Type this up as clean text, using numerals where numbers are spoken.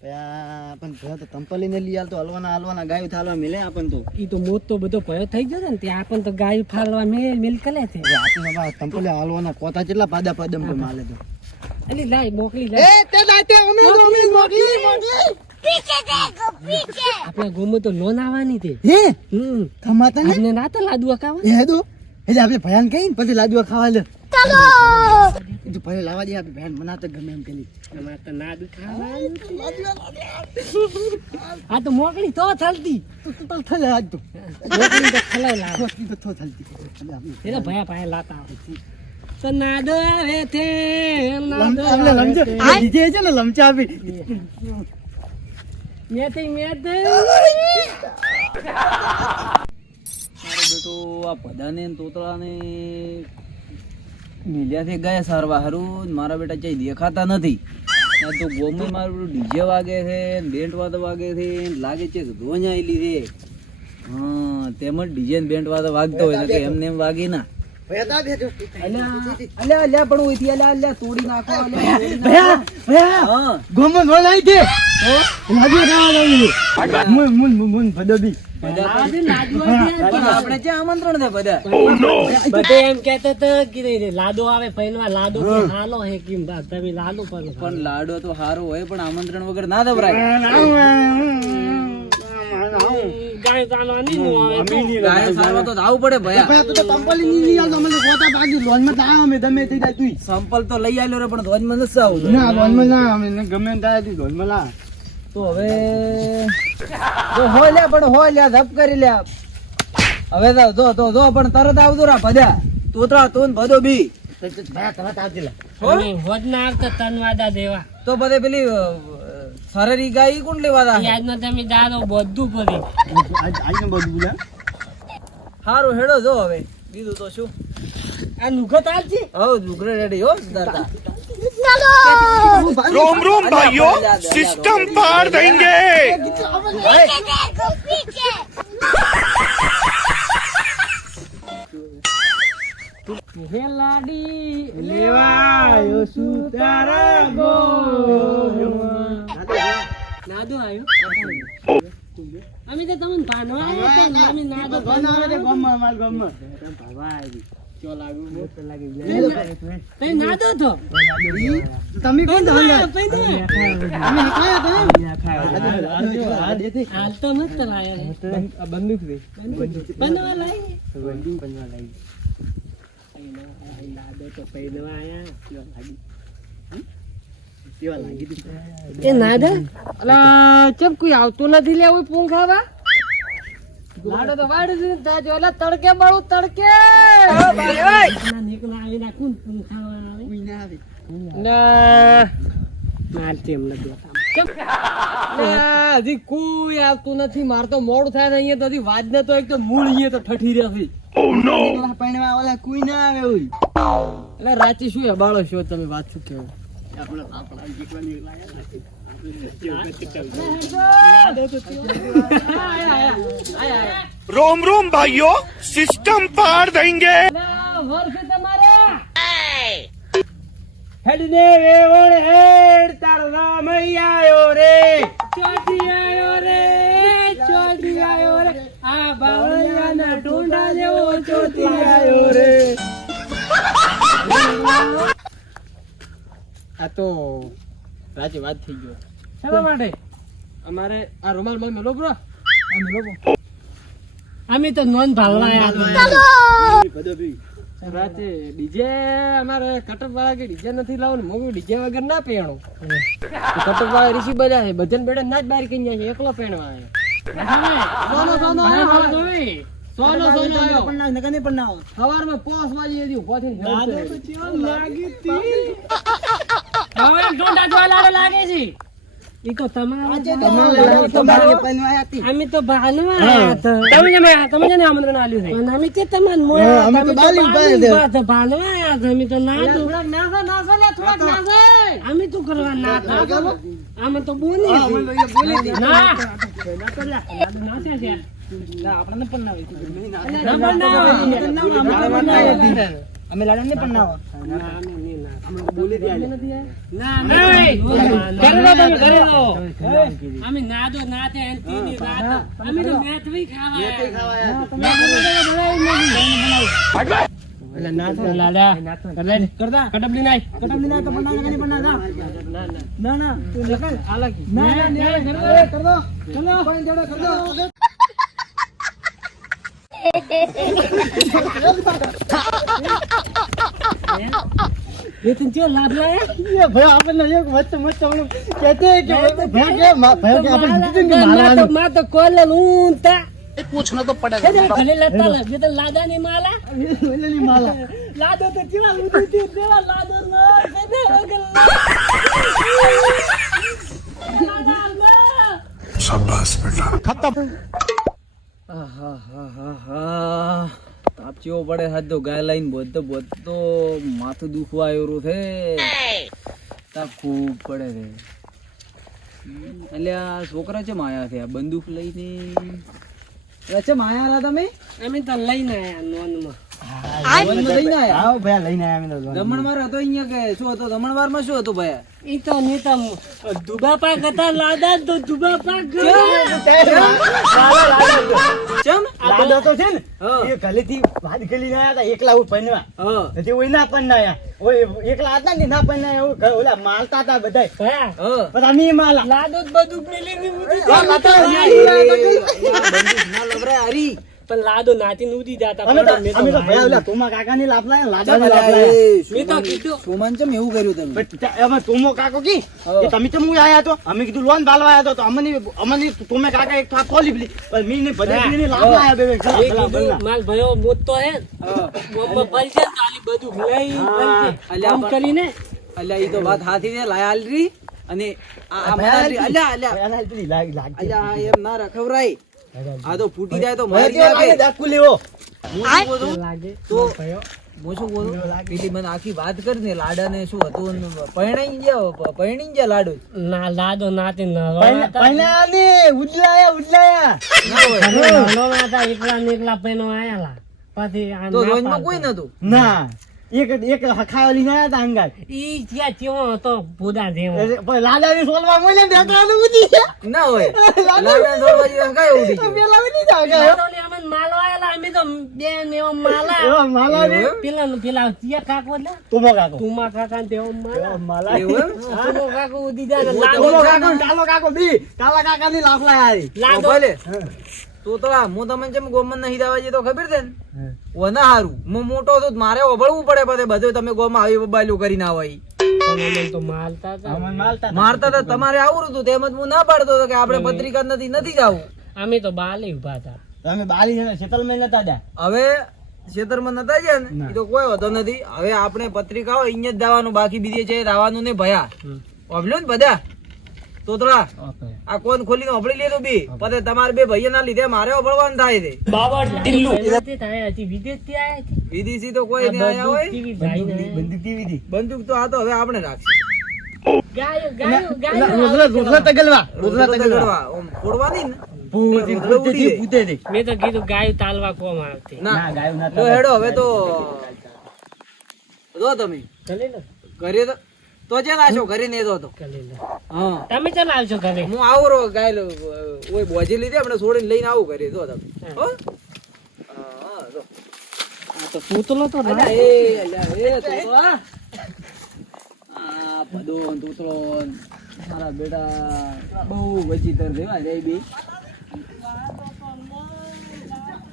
પણ ભયો તો તંપલીને લઈ આલ તો હલવાના ગાયું થાલવા મિલે આપણ તો ઈ તો મોત તો બધો ભયો થઈ ગયો ને ત્યાં આપણ તો ગાય ફાલવા મિલ કલે છે આપણે બા તંપલી હલવાના કોતા કેટલા પાદા પદમ પર માલે તો અલી લાય મોકલી લાય એ તે લાતે અમે મોકલી પીછે દેખો પીછે આપણા ગોમો તો લોન આવવાની તે હે ખમાતા ને આપને ના તો લાડવા ખાવા એ દો એટલે આપણે ભયાન કહીને પછી લાડવા ખાવા લે ચલો એ તો પહેલા લાવા દે આપણે ભયાન મનાતો ગમે એમ કરી અમાર તો નાદ ખાવા આ તો મોકલી તો થલતી તો થલે આજ તો મોકલી તો ખલાવ લાવ કોસ્તી તો થો થલતી એના ભયા પાય લાતા આવે તો નાદ આવે છે નાદ આપણે લમચા આ દીજે છે ને લમચા આપી મેતે મારો બેટો આ પદાને ને તોતળાને મિલ્યાથી ગયા સારવા હારું મારા બેટા ક્યાંય દેખાતા નથી ના તો ગોમે મારું ડીજે વાગે છે બેન્ડ વાદો વાગે છે લાગે છે કે ધોኝ આવેલી છે હા તેમજ ડીજે ને બેન્ડ વાદો વાગતો હોય કે એમને એમ વાગે ના ભયા બેઠો અલ્યા અલ્યા પણ ઓઈથી અલ્યા તોડી નાખો ભયા હા ગોમો નો લાઈ દે લાગ્યો ના લાવી મુન ભદોબી પણ આપણે ક્યાં આમંત્રણ દે બધા બધે એમ કહેતો તો કે લાડો આવે પહેલવા લાડો કે હાલો હે કેમ બા તમે લાડો પણ લાડો તો સારો હોય પણ આમંત્રણ વગર ના દબરાય ગાય ચાલવાની નું આવે ગાય સારવા તો આવું પડે ભયા ભયા તું તો તંપલી ની લઈ આલ તો મને કોતા ભાગી લોન માં આવ અમે ગમે થઈ જાય તું સંપલ તો લઈ આલ્યો રે પણ ધ્વજમાં નથી આવું ના લોન માં ના અમે ગમે થાય તું લોન માં લા તો હવે જો હોય લે પણ હોય લે ધપ કરી લે હવે તો જો પણ તરત આવજો રા ભદ્યા તોતરા તોન ભદો બી ભયા તરત આવજે લા હોદ ના આવતા તનવાદા દેવા તો બધે પેલી સરેરી ગાય કોણ લેવા દા યાદ ના તમે દાદો બધું પડી આજ ને બધું બોલા હારું હેડો જો હવે બીજું તો શું આ નુગત આવજી હવ ઝુગરે રેડી હો દાતા चलो रोम रोम भाइयों सिस्टम पार देंगे पीछे देखो पीछे હે લાડી લેવાયો સુતારા ગો નાદો આયો અમે તો તમને પાનવા આવ્યા હતા અમે નાદો બનાવે ગમ માલ ગમ ભાઈ ચો લાગુ મોટ લાગી તે નાદો તો તમે કોણ તો હંગા અમે ખાયા તો હાલ તો મત લાયા બંદૂક રે બનવા લાવી બનવા લાવી લાદો તો પૈદવા આયા એ નાદા અલા ચમ કોઈ આવતું નથી લે ઓય પૂંખ ખાવા લાડો તો વાડ દે તાજો અલા તડકે બાળું તડકે ઓ ભાઈ ઓય ના નીકળા આવી ના કોણ પૂંખ ખાવા આવે કોઈ ના આવે ના માર તેમ ન દેતા ચમ હજી કોઈ આવતું નથી માર તો મોડું થાય ને અહીંયા તો હજી વાજ ને તો એક તો મૂળ અહીંયા તો ઠઠી રહ્યા છે ઓલા પૈણવા ઓલા કોઈ ના આવે ઓય એટલે રાતે શું બાળો છો તમે વાત શું કેવો આપણા જેટલા रोम रोम भाइयों सिस्टम पार देंगे વર્ષ તમારા હેડ ને વેવણ હેડ તારો રામ આયો રે ચોટી આયો રે આ બાવળિયાના ટોંડા જેવો ચોટી આયો રે આ તો રાજી વાત થઈ ગયો શા માટે અમારે આ રૂમાલ મલ મેલો બ્રો આ મેલો અમે તો નોન ભાલવા આયા બધો બી રાતે ડીજે અમારે કટક વાળા કે ડીજે નથી લાવવાનું મોગું ડીજે વગર ના પેણો કટક વાળા ઋષિ બધા છે ભજન બેડે ના જ બહાર કઈ જાય છે એકલો પેણવા આવે સોનો આવ્યો પણ ના નકને પણ ના આવે સવારમાં 5 વાગે એદી ઉભો થઈને લાગી તી હવે ડોંડા જોલા લાગે છે ઈ તો તમારે પૈણવા આતી અમે તો ભાલવા આયા હતા તમે જને આમંત્રણ આલ્યું છે અને અમે કે તમને મોયા અમે તો બાલી ઉપાય દે તો ભાલવા આયા હતા અમે તો ના થોડાક નાસો લે થોડાક નાસે અમે તો કરવા ના અમે તો બોલી ના તો લે નાસે છે આપણને પણ ના આવે ના અમે લાડુ નહીં પણ ના અમે ના દો ના તે એન્ટી અમે તો મેચ ભી ખાવા એટલે ના તો લાડા કરતા કટબલી નાય તો બના કે નહીં બના ના ના તું લખલ આલાકી ના કર દો ચલો પાણી જોડો કર દો ये तुम क्यों लाभ लाया ये भैया आपने एक मत कहते हैं कि भैया के आपने जितने माला मैं तो कॉल लूंता पूछना तो पड़ेगा भले लेता ले ये तो लादा नहीं माला नहीं माला लादो तो चिवा लूटी थी देवा लादो लो दे अगल लादा लो शाबाश बेटा તાપ ચેવો પડે હાથ તો ગાય લાઈન બોધતો માથું દુખવા આવ્યું છે તાપ ખૂબ પડે છે એટલે આ છોકરા છે માયા છે આ બંદૂક લઈને છે માયા રહ્યા તમે અમે તો લઈને આયા નોનમાં લઈને આયા આવો ભૈયા લઈને આવ્યા અમે દમણવાર હતો અહીંયા કે શું હતો દમણવારમાં શું હતું ભાઈ ઈ તો નીતમ દુબા પાક હતા લાદા તો દુબા પાક ચમ લાડો તો છે ને હા. એ ગલીથી વાત ગલી ના હતા એકલા હું પનવા હા તે ઓય ના પણ ના ઓય એકલા હતા ને ના પણ ના ઓલા માલતા હતા બધાય હા હા પણ અમે માલા લાદો જ બધું મેલીને ઉડી હા, લાદો જતા. બંદૂક ના લવરાય હારી પણ લાદો નાચીને ઉડી જતા અમે તો મેં અમે તો ભૈયા ઓલા તોમા કાકાની લાભ લાયા લાડા ની લાભ લાયા મેં તો કીધું સોમાન ચમ એવું કર્યું તમે પણ હવે તોમો કાકો કી હા. એ તમે તો હું આયા તો અમે કીધું લોન બાલવા આયા તો અમને તોમે કાકા એક થાપ ખોલી પડી પણ મી ને બધે ની લાભ લાયા બે એ કીધું માલ ભયો મોટો હે બોમ્બ ભરશે ને તાલી બધું લઈ અલ્યા કામ કરીને અલ્યા ઈ તો વાત હાથી છે લાયા આલરી અને આ મનાલી અલ્યા અલ્યા અલ્યા આ એમ ના રખવરાય આ તો ફૂટી જાય તો મારી નાખે ડાકુ લેવો લાગે તો હું શું બોલું પેલી મને આખી વાત કરી ને લાડા ને શું હતું ને પરણાઈ ગયા લાડુ ના લાદો નાતી પહેલા ને ઉડલાયા ના હોય એકલા પેનો આયેલા પછી આ તો ના રોજમાં પાડતો. કોઈ નતું ના એક હખાવલી ના હતા અંગાર ઈ ત્યાં કેવો હતો ભૂદા જેવો પણ લાડાની સોલવા મળે ને દેખાડું ઉડી ના હોય લાડા દોડવા જેવા કઈ ઉડી ગયો પેલા ઉડી જાવ લાદોને અમને માલો આયેલા અમે તો બે ને એવો માલા એવા માલા ને પેલા ત્યાં કાકો લે તોમો કાકો તુમા કાકા ને તેવો માલા માલા એવું એમ? તુમો કાકો ઉડી જાય ને તોમો લાદો કાકો કાલો કાકો બી કાલા કાકા ની લાફ લાયા તો લાદો ભલે તું તો આ હું તમને જેમ ગોમન નહીં દાવા જઈએ તો ખબર છે ને ઓ ના હારું હું મોટો હતો તો મારે ઓભળવું પડે પછી બધું તમે ગોમાં આવી બાયલું કરીને આવો ઈ. તો માલતા હતા અમે માલતા મારતા હતા તમારે આવું હતું તેમ જ હું ના પાડતો હતો કે આપણે પત્રિકા નથી જવું અમે તો બાલી ઉભા હતા અમે બાલી સેટલમેન્ટ નતા દા હવે ખેતરમાં નતા ગયા ને એ તો કોઈ વાંધો નથી હવે આપણે પત્રિકા હોય અહીંયા જ દાવાનું બાકી બીજે છે દાવાનું ને ભયા ઓભલ્યું ને બધા તો થોડા આ કોણ ખોલીને ઓભળી લીધું બી પછી તમારે બે ભાઈઓ ના લીધે મારે ઓભળવાનું થાય છે એનાથી થાય હતી વિદેશથી આયા હતી. વિદેશી તો કોઈ નહીં આયા હોય કેવી ભાઈ ને. બંદૂક કેવી હતી બંદૂક તો આ તો હવે આપણે રાખશે રોટલા તગલવા તગડવા, ઓમ ફોડવાની ને મેં તો કીધું ગાયું તાલવા કોમ આવતી ના ગાયું ના જો હેડો હવે તો જો તમે ચલે લો ઘરે તો છે નાશો ઘરે ને તો ચલે લો હા તમે ચાલ આવજો ઘરે હું આવું રો ગાય ઓય બોજી લીધી આપણે છોડીને લઈને આવું ઘરે જો તમે હો હા જો આ તો પૂતલો તો ના. અલ્યા એ તો આ પદો તૂતળો મારા બેટા બહુ વજીતર દેવા રે બી